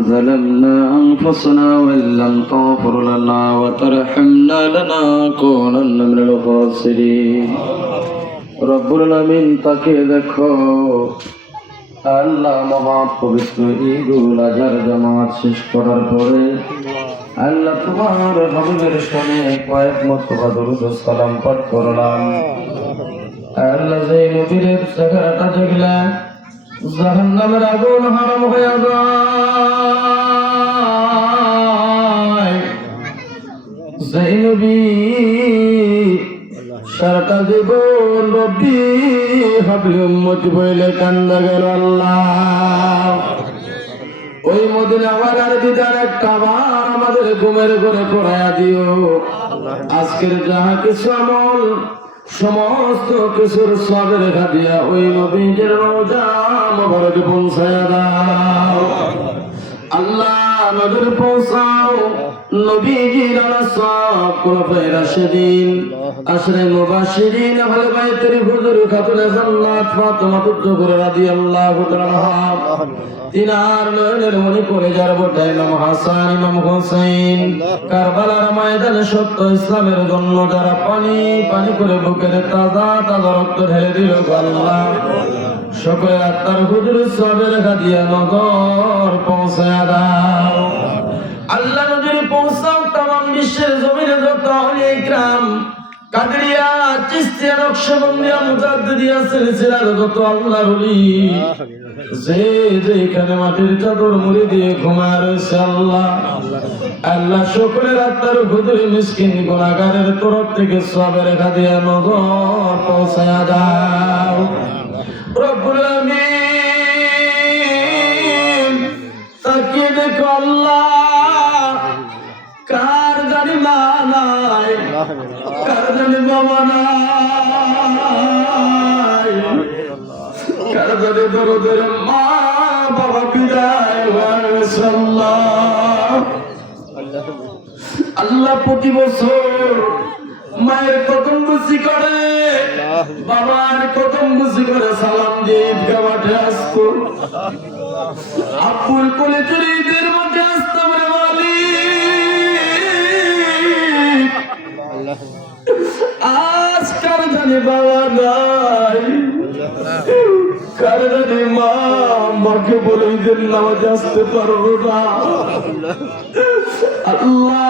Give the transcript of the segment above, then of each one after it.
ظلمنا أنفسنا وإن لم تغفر لنا وترحمنا لنكونن من الخاسرين رب العالمين তাকিয়ে দেখো আল্লাহ মহাপবিত্র ঈদুল আজহার জামাত শেষ করার পরে আল্লাহ তোমার হাবিবের সামনে কয়েক মর্তবা দরুদ ও সালাম পাঠ করলাম। আল্লাহ যে নবীর চেহারাটা দেখলে জাহান্নামের আগুন হারাম হয়ে যায়। যে নবী সারাটা জীবন রব্বি হাবলি উম্মতি বইলে কান্দা গেল আল্লাহ, ওই মদিনা আমার আর দিদার একটা বার আমাদের ঘুমের ঘরে পড়ায়া দিও। আজকের যাহা কিছু আমল সমস্ত কিছুর সবের ঘাটিয়া ওই নবীর রওজা মোবারকে পৌঁছায়া দাও আল্লাহ। নজর পৌঁছাও নবীজির আসাব খোলাফায়ে রাশিদিন আশরে মুবাশশিরিন আহলে বাইতের হুজুর খাতুনে জান্নাত ফাতেমা তুজোহরা রাদিয়াল্লাহু তাআলা তিনার নয়নের মনি কলেজার বটে ইমাম হাসান ইমাম হোসেন কারবালার ময়দানে সত্য ইসলামের জন্য যারা পানি পানি করে বুকের তাজা তাজা রক্ত ঢেলে দিল আল্লাহ, সকল আত্মার হুজুর সবের গাদিয়া নগর পৌঁছায়া দাও আল্লাহ। নজরে পৌঁছাও তামাম বিশ্বের জমিনে যত আউলিয়া ইকরাম কাদরিয়া চিশতিয়া নকশবন্দিয়া মুজাদ্দিদিয়া সিলসিলার যত আল্লাহর ওলি যে যেখানে মাটির চাদর মুড়ি দিয়ে ঘুমায় রয়েছে আল্লাহ, আল্লাহ সকলের আত্মার হুজুর মিসকিন গুনাহগারের তরফ থেকে সবের গাদিয়া নগর পৌঁছায়া দাও রব্বুল আমিন। তাকিয়ে দেখো আল্লাহ, কার জানি মা নাই, কার জানি বাবা নাই, কার জানি দরদের মা বাবা বিদায় হয়েছে আল্লাহ। প্রতি বছর মায়ের কদম বুঝি করে বাবার কদম বুঝি করে সালাম দিয়ে ঈদগাহ মাঠে আসতো, আব্বুর কোলে চড়ে ঈদের মাঠে আসতাম রে মালিক। আজ কার জানি বাবা নাই, কার জানি মা, মাকে বলে ঈদের নামাজে আসতে পারবো না আল্লাহ।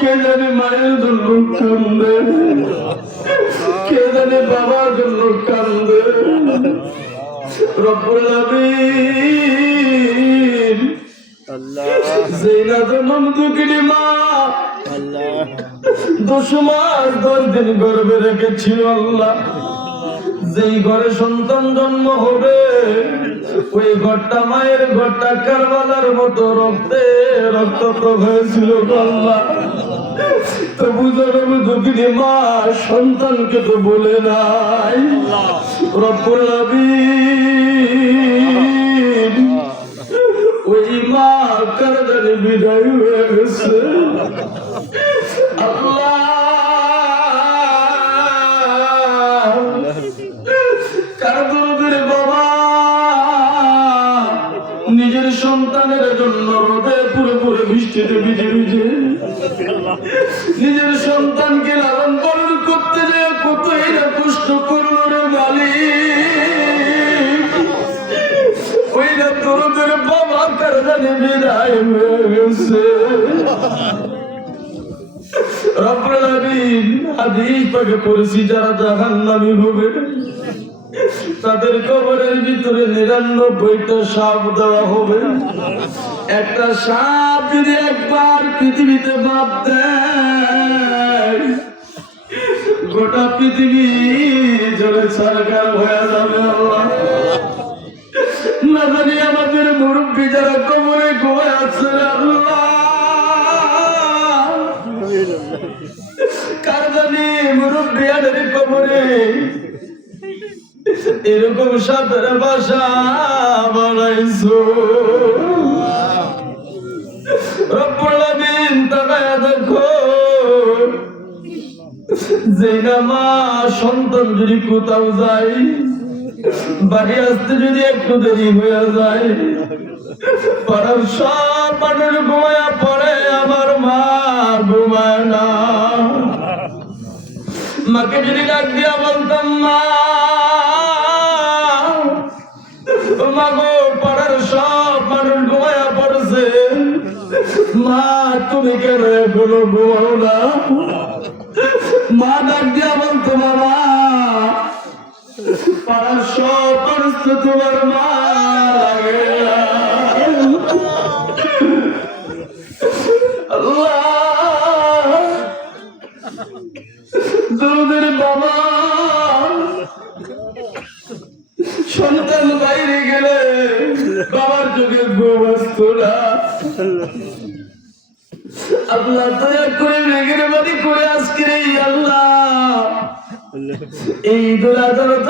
কে জানে মায়ের জন্য কান্দে, কে জানে বাবার জন্য কান্দে রব্বুল আমিন। জিনাত মমদুকিনী মা 10 মাস 10 দিন গর্ভে রেখেছিল আল্লাহ। যেই ঘরে সন্তান জন্ম হবে ওই ঘরটা মায়ের ঘরটা কারবালার মতো রক্তে রক্তাক্ত হয়েছিল আল্লাহ। তো বুঝানো দুঃখিনী মা সন্তানকে তো বলে নাই রব্বুল আমিন। ওই মা কারদারে বিদায় হয়ে গেছে আল্লাহ। কারদারে বাবা নিজের সন্তানের জন্য রোদে পুরো পুরো বৃষ্টিতে ভিজে ভিজে নিজের সন্তানকে লালন পালন করতে যায় কতই না কষ্ট করলো রে মালিক। ওই না তোরদের বাবা কারদারে বিদায় হয়ে গেছে রব্বুল আমিন। হাদিস পাকে পড়েছি যারা জাহান্নামী হবে তাদের কবরের ভিতরে 99টা সাপ দেওয়া হবে। একটা সাপ যদি একবার পৃথিবীতে বাপ দেয় গোটা পৃথিবী জলে সরকার হয়ে যাবে আল্লাহ। না জানি আমাদের মুরব্বী যারা কবরে ঘুমায় আছে আল্লাহ, কার জানি মুরব্বিয়াদের কবরে এরকম সাপের বাসা বানাইছো রব্বুল আমিন। তাকায়া দেখো যে না মা সন্তান যদি কোথাও যায় বাড়ি আসতে যদি একটু দেরি হয়ে যায়, পাড়ার সব মানুষ ঘুমায়া পড়ে, আমার মা ঘুমায় না। মাকে যদি ডাক দিয়া বলতাম, মা গো, পাড়ার সব মানুষ ঘুমায়া পড়ছে, মা তুমি কেন এখনো ঘুমাও না? মা ডাক দিয়া বলতো, বাবা পাড়ার সব মানুষ তো তোমার মা লাগে না। আল্লাহ, দুধের বাবা সন্তান বাইরে গেলে বাবার চোখে ঘুম আসতো না। আল্লাহ দয়া করে মেঘের বাড়ি করে আজকে আল্লাহ এই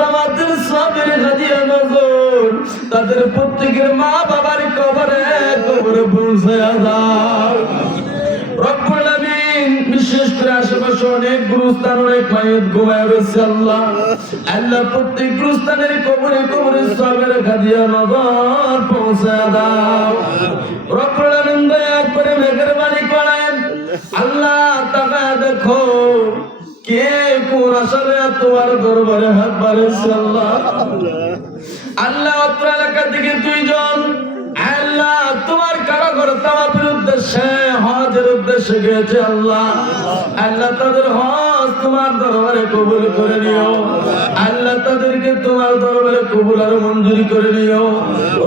আমাদের সবের হাজিয়া নজর তাদের প্রত্যেকের মা বাবার কবরে কবরে পৌঁছায়া দাও রব্বুল আলামিন। বিশেষ করে আশেপাশে অনেক গুরুস্থান, অনেক মায়ের ঘুমায় রয়েছে আল্লাহ। আল্লাহ প্রত্যেক গুরুস্থানের কবরে কবরে সবের হাজিয়া নজর পৌঁছায়া দাও রব্বুল আলামিন। দয়া করে মেঘের বাড়ি করেন আল্লাহ। তাকায় দেখো কে কোন আসলে তোমার দরবারে হাত বাড়িয়েছে আল্লাহ। আল্লাহ অত্র এলাকা থেকে 2 জন আল্লাহ তোমার কারাগার তাওয়াফের উদ্দেশ্যে হজের উদ্দেশ্যে গিয়েছে আল্লাহ। আল্লাহ তাদের হজ তোমার দরবারে কবুল করে নিও আল্লাহ। তাদেরকে তোমার দরবারে কবুল আর মঞ্জুরি করে নিও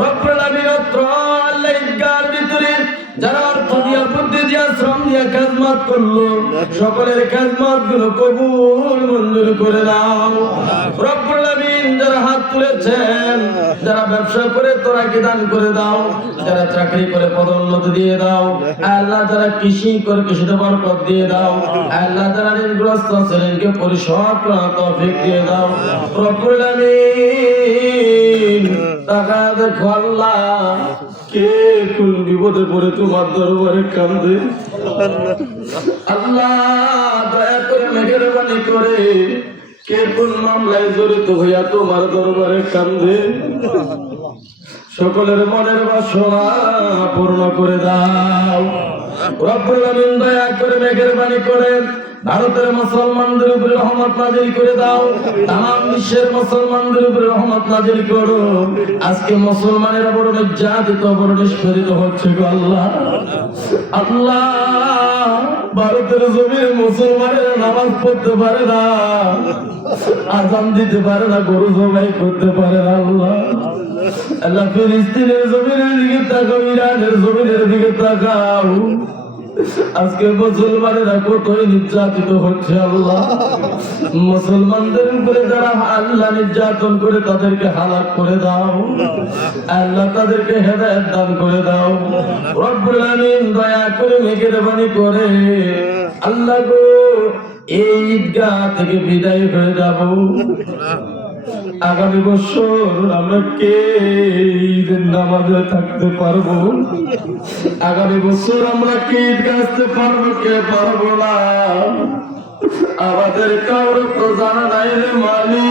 রব্বুল আলামিন। অত্র আল্লাহ ঈদগাহর ভিতরে যারা অর্থ দিয়া বুদ্ধি দিয়া শ্রম দিয়া কাজমাত করলো সকলের কাজমাত গুলো কবুল মঞ্জুর করে দাও রব্বুল আলামিন। যারা হাত তুলেছেন, যারা ব্যবসা করে তোরা কি দান করে দাও, যারা চাকরি করে পদোন্নতি দিয়ে দাও আল্লাহ। যারা কৃষি করে কৃষিতে বরকত দিয়ে দাও আল্লাহ। যারা ঋণগ্রস্ত ঋণকে পরিশোধ করার তৌফিক দিয়ে দাও রব্বুল আলামিন। টাকা দেখো আল্লাহ কে কোন বিপদে পড়ে তোমার দরবারে কান্দে আল্লাহ। দয়া করে মেহেরবানি করে কে কোন মামলায় জড়িত হইয়া তোমার দরবারে কান্দে সকলের মনের বাসনা পূর্ণ করে দাও রব্বুল আলামিন। দয়া করে মেহেরবানি করে ভারতের মুসলমানদের উপরে রহমত নাজিল করে দাও, তামাম বিশ্বের মুসলমানদের উপরে রহমত নাজিল করো। আজকে মুসলমানেরা বড় নির্যাতিত, বড় নিষ্পেষিত হচ্ছে গো আল্লাহ। আল্লাহ ভারতের জমিনে মুসলমানেরা নামাজ পড়তে পারে না, আযান দিতে পারে না, গরু জবাই করতে পারে না আল্লাহ। আল্লাহ ফিলিস্তিনের জমিনের দিকে তাকাও, ইরানের জমিনের দিকে তাকাও। আজকে মুসলমানেরা কতই নির্যাতিত হচ্ছে আল্লাহ। মুসলমানদের উপরে যারা আল্লাহ নির্যাতন করে তাদেরকে হালাক করে দাও আল্লাহ। তাদেরকে হেদায়েত দান করে দাও রব্বুল আলামিন। দয়া করে মেহেরবানি করে আল্লাহ গো এই ঈদগাহ থেকে বিদায় হয়ে যাব। আগামী বছর আমরা কে ঈদের নামাজে থাকতে পারবো? আগামী বছর আমরা কে ঈদগাহ আসতে পারবো, কে পারবো না? আমাদের কারো তো জানা নাই রে মালিক।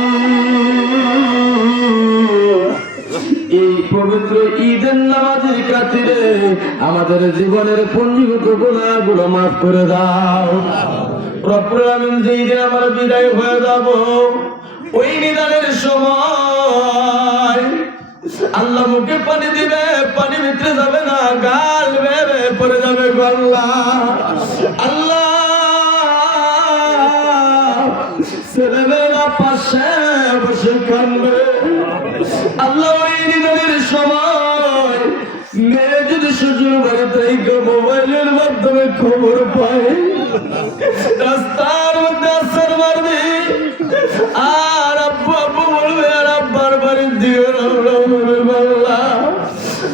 এই পবিত্র ঈদের নামাজের খাতিরে আমাদের জীবনের পঞ্জীভূত গুনাহগুলো মাফ করে দাও রব্বুল আলামিন। যেই দিন আমরা বিদায় হয়ে যাব ওই নিদানের সময় আল্লাহ মুখে পানি দিবে, পানি ভিতরে যাবে না, গাল বেয়ে পড়ে যাবে গো আল্লাহ। আল্লাহ ছেলেমেয়েরা পাশে বসে কাঁদবে আল্লাহ। ওই নিদানের সময় মেয়ে যদি শ্বশুর বাড়িতে মোবাইলের মাধ্যমে খবর পায়, রাস্তার মধ্যে আসার মারবে আর আব্বু আব্বু বলবে আর আব্বার বাড়ির দিকে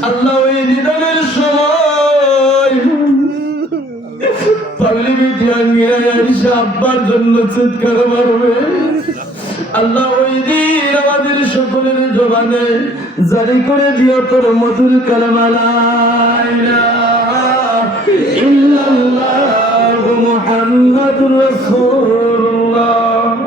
আল্লাহ। ওই নিদানের সময় পাগলি বিটিয়াঙ্গিরা এসে আব্বার জন্য চিৎকার মারবে আল্লাহ। ওই দিন আমাদের সকলের জবানে জারি করে দিও তোর মধুর কালেমা লা ইলাহা ইল্লাল্লাহু মুহাম্মাদুর রাসূলুল্লাহ।